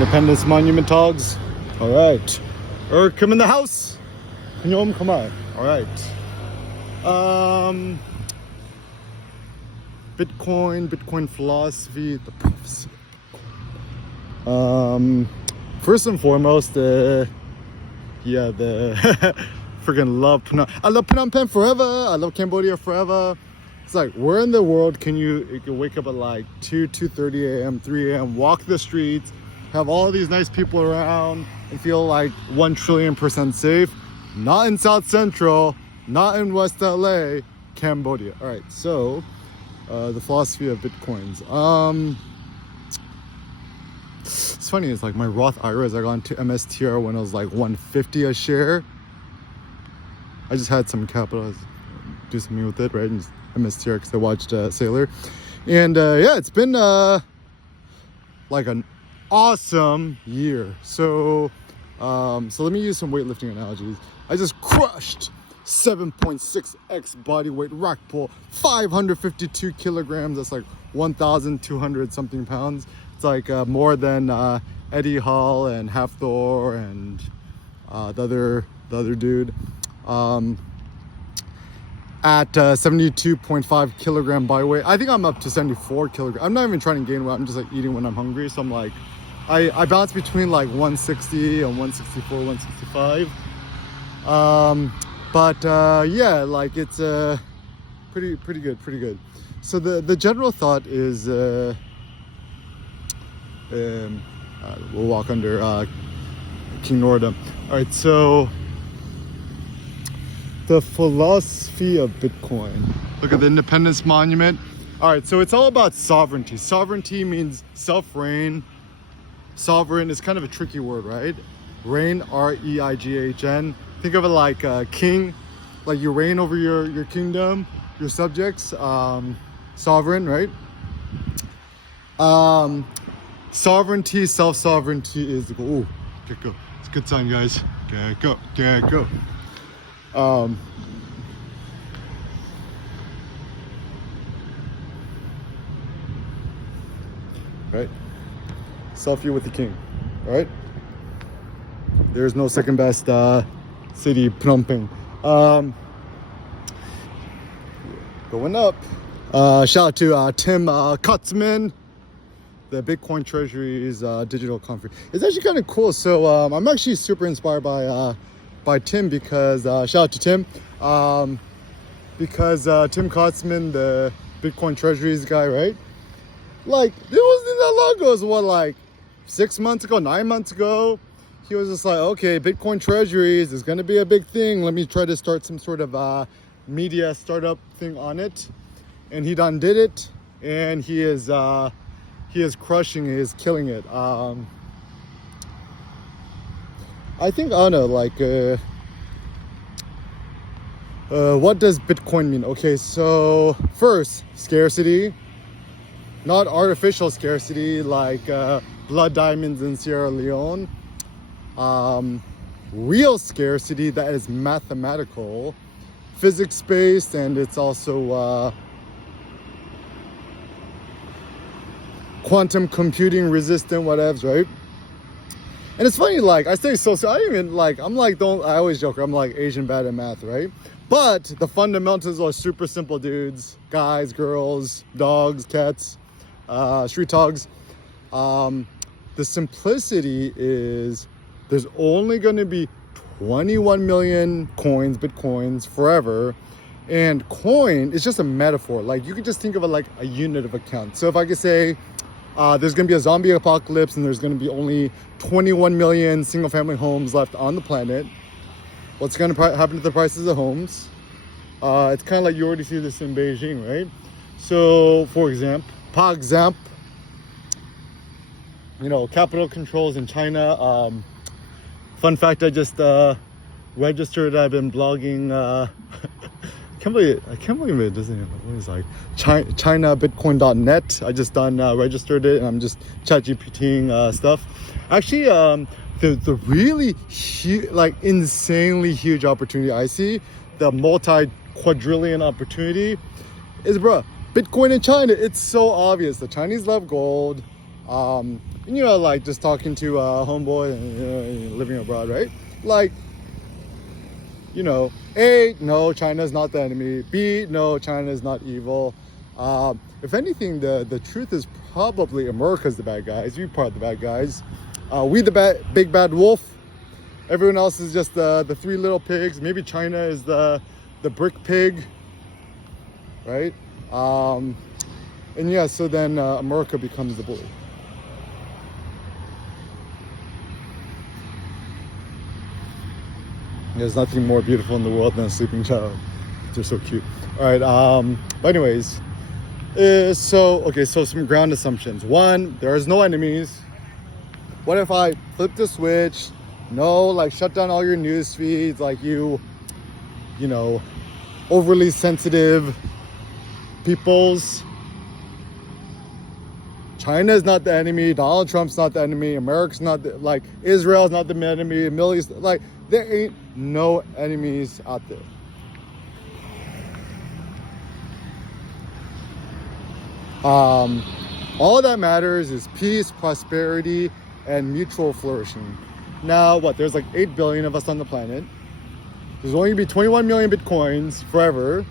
Independence Monument Togs. All right. Come in the house. Come on. All right. Bitcoin philosophy, the prophecy. First and foremost, the freaking love Phnom. I love Phnom Penh forever. I love Cambodia forever. It's like, where in the world can you wake up at like 2:30 a.m., 3 a.m., walk the streets, have all these nice people around, and feel like 1,000,000,000% safe? Not in South Central, not in West LA, Cambodia. All right, so the philosophy of Bitcoins. It's funny, it's like my Roth IRAs, I got into MSTR when it was like 150 a share. I just had some capital, do something with it, right? And just MSTR because I watched Sailor. And yeah, it's been like an awesome year. So let me use some weightlifting analogies. I just crushed 7.6x body weight rack pull, 552 kilograms. That's like 1,200 something pounds. It's like more than Eddie Hall and Hafthor and the other dude. At 72.5 kilogram body weight. I think I'm up to 74 kilograms. I'm not even trying to gain weight. I'm just like eating when I'm hungry. So I'm like, I bounce between like 160 and 164, 165. Yeah, like it's pretty good. So the general thought is we'll walk under King Nordum. All right, so the philosophy of Bitcoin. Look at the Independence Monument. All right, so it's all about sovereignty. Sovereignty means self-reign. Sovereign is kind of a tricky word, right? Reign, R-E-I-G-H-N. Think of it like a king, like you reign over your kingdom, your subjects. Sovereign, right? Sovereignty, self-sovereignty is the goal. Ooh, get go. It's a good sign, guys. Get go. Right? Selfie with the king. All right? There's no second best city, Phnom Penh. Going up. Shout out to Tim Kutzman, the Bitcoin Treasury's digital conference. It's actually kind of cool. So I'm actually super inspired by Tim because shout out to Tim because Tim Kutzman, the Bitcoin Treasury's guy, right? Like, it wasn't that long ago. It was what, like 6 months ago, 9 months ago. He was just like, okay, Bitcoin Treasuries is going to be a big thing. Let me try to start some sort of media startup thing on it. And he done did it. And he is crushing it. He is killing it. I think, I don't know, like, what does Bitcoin mean? Okay, so first, scarcity. Not artificial scarcity like blood diamonds in Sierra Leone. Real scarcity that is mathematical, physics-based, and it's also quantum computing resistant, whatevs, right? And it's funny, like, I say so I even, like, I'm like, I always joke, I'm like Asian bad at math, right? But the fundamentals are super simple, dudes, guys, girls, dogs, cats, street dogs. The simplicity is there's only going to be 21 million Bitcoins forever. And coin is just a metaphor. Like, you could just think of it like a unit of account. So if I could say there's going to be a zombie apocalypse and there's going to be only 21 million single family homes left on the planet, what's going to happen to the prices of homes? It's kind of like you already see this in Beijing, right? So, for example, you know, capital controls in China. Fun fact, I just registered. I've been blogging. I can't believe it doesn't. What is like ChinaBitcoin.net. I just registered it, and I'm just ChatGPTing stuff. Actually, the really huge, like insanely huge opportunity I see, the multi-quadrillion opportunity, is Bitcoin in China. It's so obvious. The Chinese love gold. And you know, like just talking to homeboy and you know, living abroad, right? Like, you know, A, no, China is not the enemy. B, no, China is not evil. If anything, the truth is probably America's the bad guys. We part the bad guys. We the big bad wolf. Everyone else is just the three little pigs. Maybe China is the brick pig, right? And yeah, so then America becomes the bully. There's nothing more beautiful in the world than a sleeping child. They're so cute. All right. But anyways, so some ground assumptions. One, there is no enemies. What if I flip the switch? No, like shut down all your news feeds, like you know, overly sensitive peoples. China is not the enemy. Donald Trump's not the enemy. America's not like Israel's not the enemy. Middle East, like there ain't no enemies out there. All that matters is peace, prosperity, and mutual flourishing. Now, there's like 8 billion of us on the planet. There's only gonna be 21 million Bitcoins forever.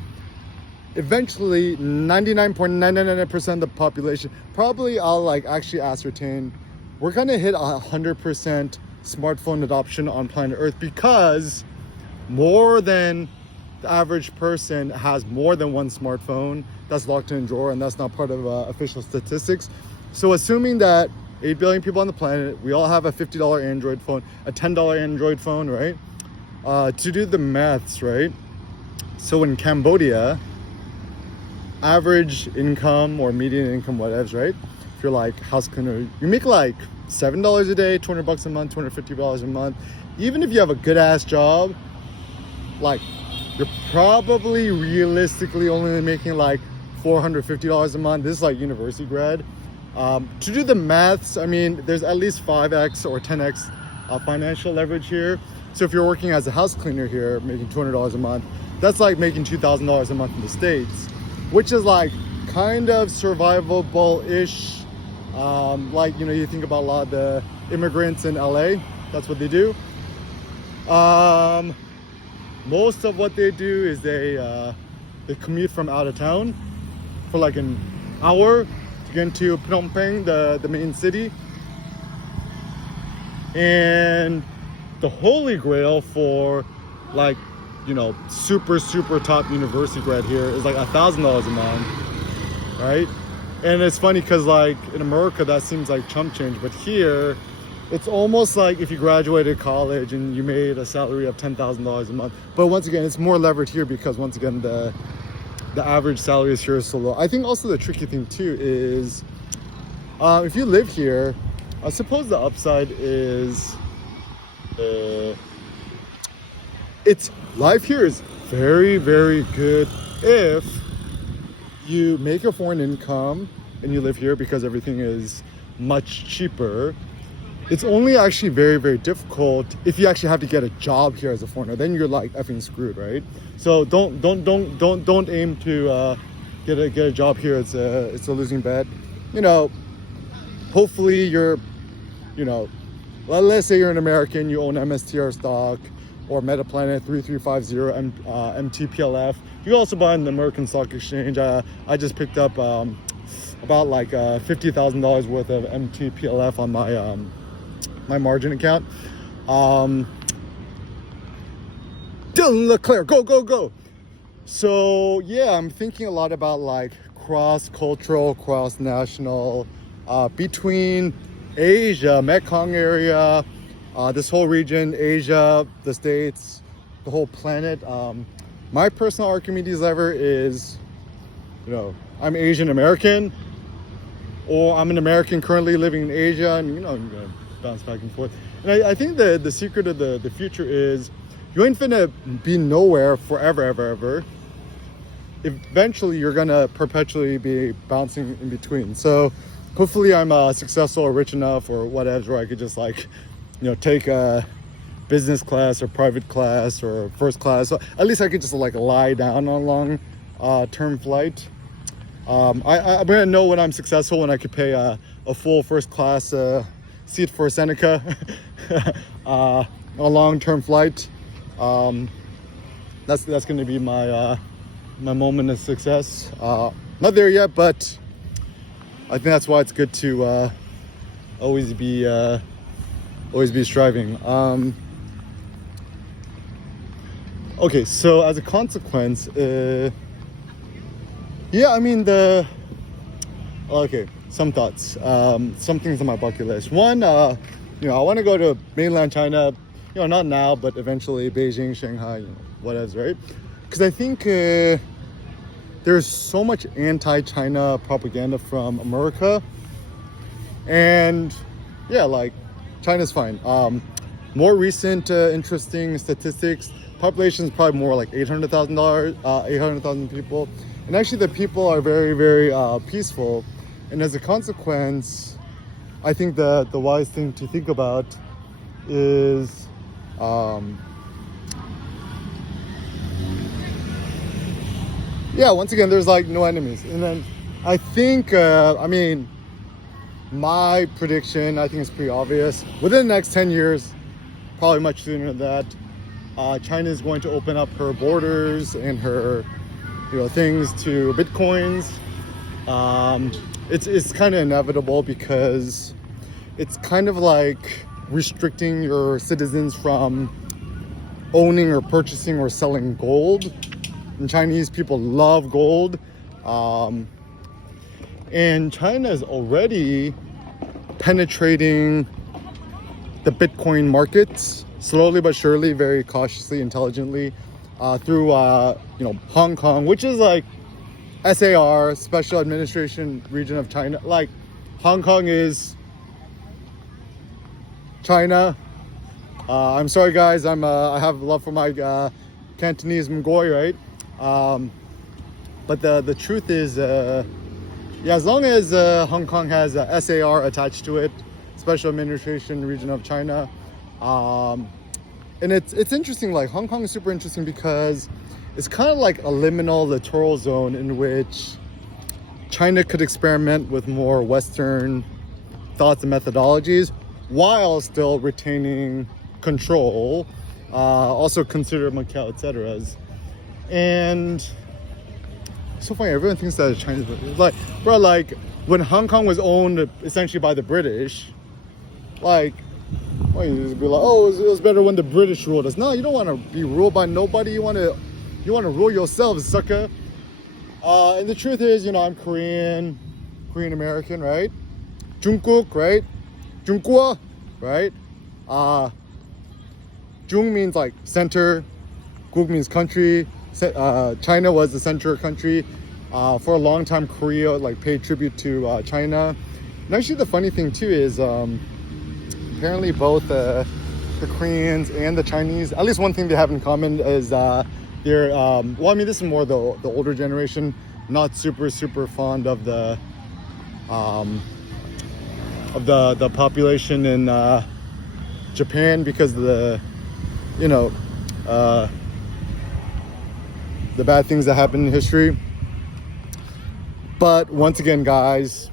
Eventually, 99.999% of the population, probably I'll like actually ascertain, we're gonna hit 100% smartphone adoption on planet Earth because more than the average person has more than one smartphone that's locked in a drawer, and that's not part of official statistics. So assuming that 8 billion people on the planet, we all have a $50 Android phone, a $10 Android phone, right? To do the maths, right? So in Cambodia, average income or median income, whatever, right? If you're like house cleaner, you make like $7 a day, $200 a month, $250 a month. Even if you have a good ass job, like you're probably realistically only making like $450 a month. This is like university grad. To do the maths, I mean, there's at least 5x or 10x financial leverage here. So if you're working as a house cleaner here, making $200 a month, that's like making $2,000 a month in the States, which is like kind of survivable-ish. Like, you know, you think about a lot of the immigrants in LA, that's what they do. Most of what they do is they commute from out of town for like an hour to get into Phnom Penh, the main city. And the holy grail for like, you know, super top university grad here is like $1,000 a month, right? And it's funny because like in America that seems like chump change, but here it's almost like if you graduated college and you made a salary of $10,000 a month. But once again, it's more levered here because once again the average salaries here is so low. I think also the tricky thing too is if you live here, I suppose the upside is it's life here is very good if you make a foreign income and you live here because everything is much cheaper. It's only actually very difficult if you actually have to get a job here as a foreigner. Then you're like effing screwed, right? So don't aim to get a job here. It's a losing bet. You know, hopefully you're, you know, let's say you're an American, you own MSTR stock or Metaplanet 3350 MTPLF. You can also buy in the American Stock Exchange. I just picked up about like $50,000 worth of MTPLF on my my margin account. Dylan Leclerc, go. So yeah, I'm thinking a lot about like cross-cultural, cross-national, between Asia, Mekong area, this whole region, Asia, the States, the whole planet. My personal Archimedes lever is, you know, I'm Asian American, or I'm an American currently living in Asia, and you know, I'm gonna bounce back and forth. And I think the secret of the future is you ain't finna be nowhere forever, ever. Eventually, you're gonna perpetually be bouncing in between. So hopefully I'm successful or rich enough or whatever where I could just like, you know, take a business class or private class or first class. So at least I could just like lie down on a long term flight. I'm gonna know when I'm successful when I could pay a full first class seat for Seneca a long-term flight. That's going to be my my moment of success. Not there yet, but I think that's why it's good to always be striving. Okay, so as a consequence, yeah, I mean some thoughts, some things on my bucket list. One, I want to go to mainland China, not now, but eventually Beijing, Shanghai, whatever, right? Because I think there's so much anti-China propaganda from America, and yeah, like China's fine. More recent interesting statistics: population is probably more like 800,000 people, and actually the people are very, very peaceful. And as a consequence, I think the wise thing to think about is once again, there's like no enemies. And then I think, my prediction, I think it's pretty obvious. Within the next 10 years, probably much sooner than that, China is going to open up her borders and her, things to Bitcoins. It's kind of inevitable because it's kind of like restricting your citizens from owning or purchasing or selling gold. And Chinese people love gold. And China is already penetrating the Bitcoin markets slowly but surely, very cautiously, intelligently, through Hong Kong, which is like SAR, Special Administration Region of China. Like Hong Kong is China. I'm sorry, guys. I have love for my Cantonese Mgoy, right? But the truth is, as long as Hong Kong has SAR attached to it, Special Administration Region of China, and it's interesting. Like Hong Kong is super interesting because it's kind of like a liminal littoral zone in which China could experiment with more Western thoughts and methodologies while still retaining control. Also consider Macau, etc. And so funny, everyone thinks that China's like, bro, like when Hong Kong was owned essentially by the British, like, well, you just be like, oh, it was better when the British ruled us. No, you don't want to be ruled by nobody. You want to rule yourself, sucker. And the truth is, I'm Korean American, right? Jungkook, right? Jungkwa, right? Jung means like center, Kook means country. China was the center country. For a long time, Korea like paid tribute to China. And actually, the funny thing too is apparently both the Koreans and the Chinese, at least one thing they have in common is they're this is more the older generation, not super fond of the population in Japan because of the the bad things that happened in history. But once again, guys,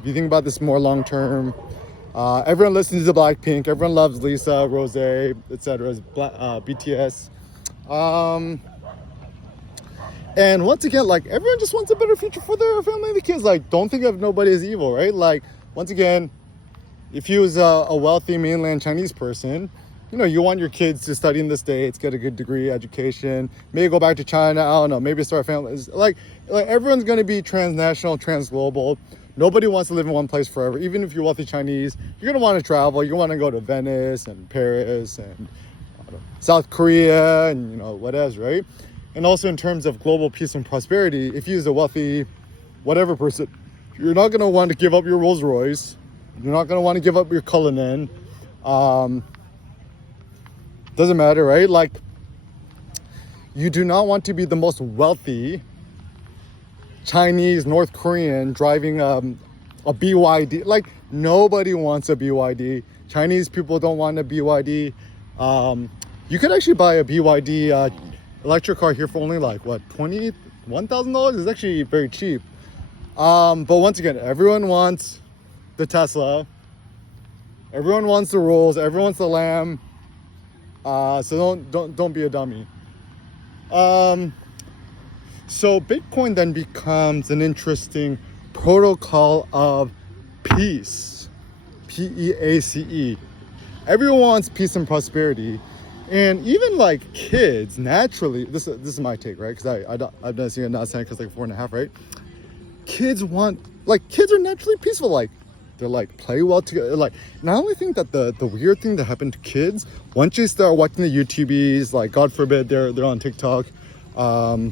if you think about this more long term, everyone listens to Blackpink, everyone loves Lisa, Rose, etc., BTS. And once again, like everyone just wants a better future for their family and the kids. Like, don't think of nobody as evil, right? Like, once again, if you was a wealthy mainland Chinese person, you want your kids to study in the States, get a good degree, education, maybe go back to China, I don't know, maybe start a family. Like everyone's going to be transnational, transglobal. Nobody wants to live in one place forever. Even if you're wealthy Chinese, you're going to want to travel. You want to go to Venice and Paris and South Korea and, whatever, right? And also in terms of global peace and prosperity, if you're a wealthy whatever person, you're not going to want to give up your Rolls Royce. You're not going to want to give up your Cullinan. Doesn't matter, right? Like, you do not want to be the most wealthy Chinese, North Korean driving a BYD. Like, nobody wants a BYD. Chinese people don't want a BYD. You could actually buy a BYD electric car here for only like, what, $21,000? It's actually very cheap. But once again, everyone wants the Tesla. Everyone wants the rules. Everyone wants the lamb. So don't be a dummy. So Bitcoin then becomes an interesting protocol of peace. P-E-A-C-E. Everyone wants peace and prosperity. And even like kids, naturally, this is my take, right? Because I've done seeing not saying because like 4.5, right? Kids are naturally peaceful. Like they're like play well together. Like, and I only think that the weird thing that happened to kids, once you start watching the YouTubies, like God forbid they're on TikTok. I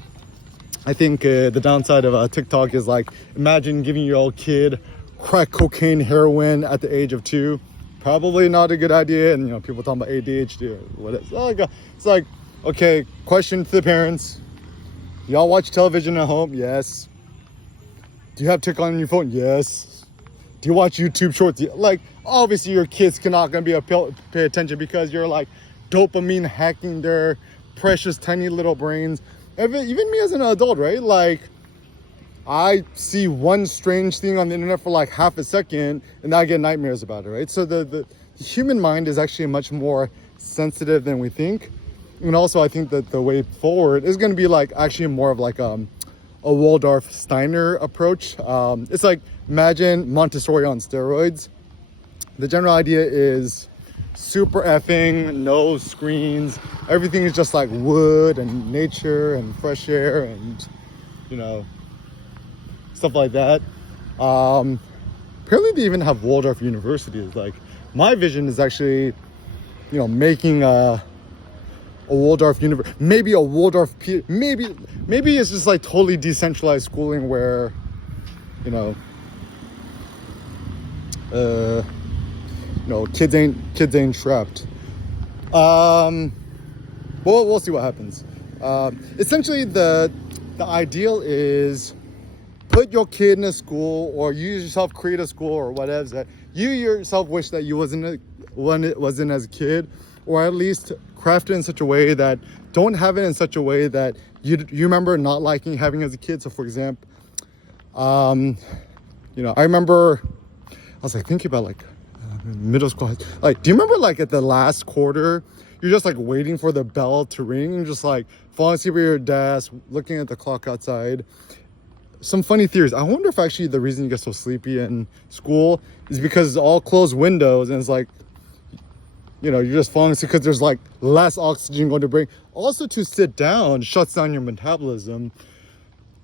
think the downside of TikTok is like, imagine giving your old kid crack cocaine, heroin at the age of 2. Probably not a good idea. And people talking about ADHD or what it's like, okay, question to the parents. Y'all watch television at home? Yes. Do you have TikTok on your phone? Yes. Do you watch YouTube shorts? Like, obviously your kids cannot gonna be pay attention because you're like dopamine hacking their precious tiny little brains. Even me as an adult, right? Like, I see one strange thing on the internet for like half a second and I get nightmares about it, right? So the human mind is actually much more sensitive than we think. And also I think that the way forward is going to be like actually more of like a Waldorf Steiner approach. It's like, imagine Montessori on steroids. The general idea is super effing, no screens. Everything is just like wood and nature and fresh air and, stuff like that. Apparently they even have Waldorf universities. Like, my vision is actually, making a Waldorf university, maybe a Waldorf, maybe it's just like totally decentralized schooling where, kids ain't trapped. We'll see what happens. Essentially the ideal is put your kid in a school, or you yourself create a school or whatever that you yourself wish that you wasn't as a kid, or at least craft it in such a way that don't have it in such a way that you remember not liking having as a kid. So for example, I remember I was like thinking about like middle school. Like, do you remember like at the last quarter, you're just like waiting for the bell to ring and just like falling asleep at your desk, looking at the clock outside. Some funny theories. I wonder if actually the reason you get so sleepy in school is because it's all closed windows and it's like, you're just falling asleep because there's like less oxygen going to brain. Also, to sit down shuts down your metabolism.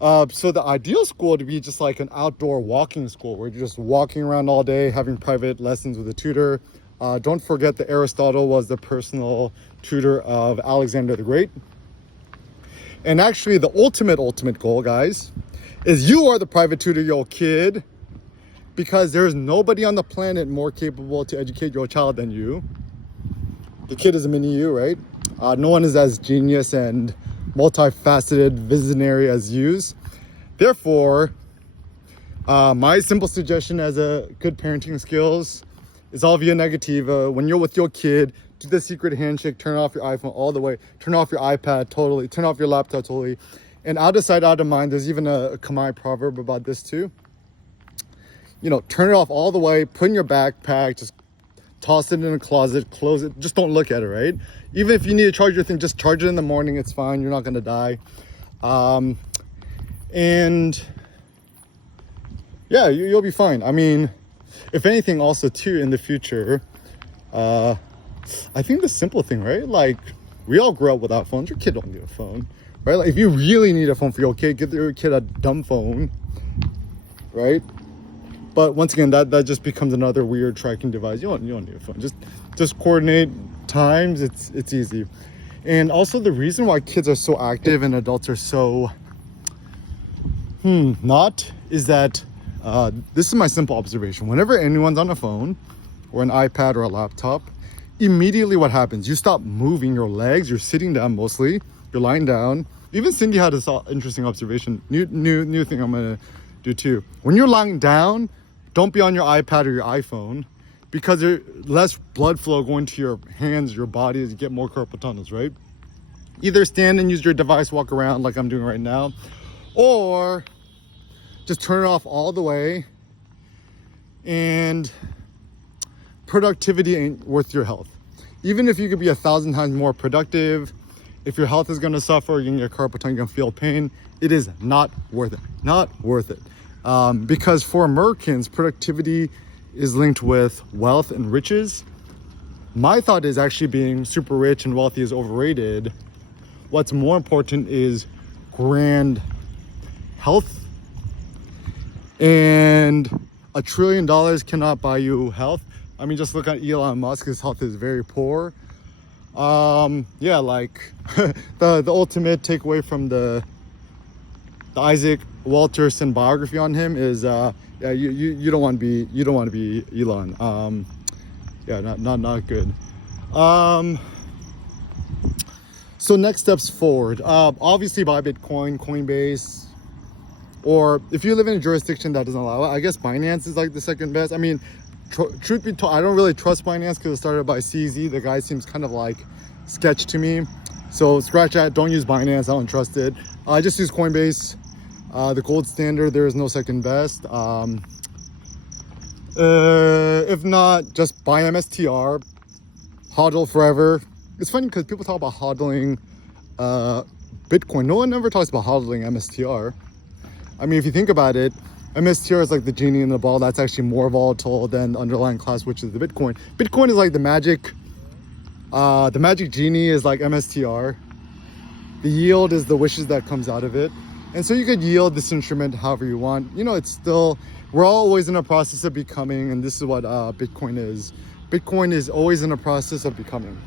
So the ideal school to be just like an outdoor walking school where you're just walking around all day, having private lessons with a tutor. Don't forget that Aristotle was the personal tutor of Alexander the Great. And actually the ultimate goal, guys, is you are the private tutor of your kid, because there's nobody on the planet more capable to educate your child than you. The kid is a mini you, right? No one is as genius and multifaceted visionary as you. Therefore, my simple suggestion as a good parenting skills is all via negativa. When you're with your kid, do the secret handshake, turn off your iPhone all the way, turn off your iPad totally, turn off your laptop totally. And out of sight, out of mind, there's even a Khmer proverb about this too. Turn it off all the way, put in your backpack, just toss it in a closet, close it, just don't look at it, right? Even if you need to charge your thing, just charge it in the morning, it's fine, you're not gonna die. And yeah, you'll be fine. I mean, if anything also too in the future, I think the simple thing, right? Like, we all grew up without phones. Your kid don't need a phone, right? Like, if you really need a phone for your kid, give your kid a dumb phone, right? But once again, that just becomes another weird tracking device. You don't need a phone. Just coordinate times. It's easy. And also the reason why kids are so active and adults are so not is that this is my simple observation. Whenever anyone's on a phone or an iPad or a laptop, immediately what happens? You stop moving your legs. You're sitting down mostly. You're lying down. Even Cindy had this interesting observation. New thing I'm gonna do too. When you're lying down, don't be on your iPad or your iPhone, because there's less blood flow going to your hands, your body, as you get more carpal tunnels, right? Either stand and use your device, walk around like I'm doing right now, or just turn it off all the way And productivity ain't worth your health. Even if you could be 1,000 times more productive, if your health is going to suffer, you're going to get carpal tunnel, you're going to feel pain, it is not worth it. Not worth it. Because for Americans, productivity is linked with wealth and riches. My thought is actually being super rich and wealthy is overrated. What's more important is grand health. And $1 trillion cannot buy you health. I mean, just look at Elon Musk. His health is very poor. Yeah, like the ultimate takeaway from the Isaac Walterson biography on him is yeah, you don't want to be Elon. Yeah, not good. So next steps forward. Obviously buy Bitcoin, Coinbase, or if you live in a jurisdiction that doesn't allow it, I guess Binance is like the second best. I mean, truth be told, I don't really trust Binance because it started by CZ. The guy seems kind of like sketch to me. So scratch that. Don't use Binance. I don't trust it. I just use Coinbase, the gold standard. There is no second best. If not, just buy MSTR, hodl forever. It's funny because people talk about hodling Bitcoin. No one ever talks about hodling MSTR. I mean, if you think about it, MSTR is like the genie in the ball. That's actually more volatile than the underlying class, which is the Bitcoin. Bitcoin is like the magic genie is like MSTR. The yield is the wishes that comes out of it. And so you could yield this instrument however you want. You know, it's still, we're always in a process of becoming, and this is what Bitcoin is. Bitcoin is always in a process of becoming.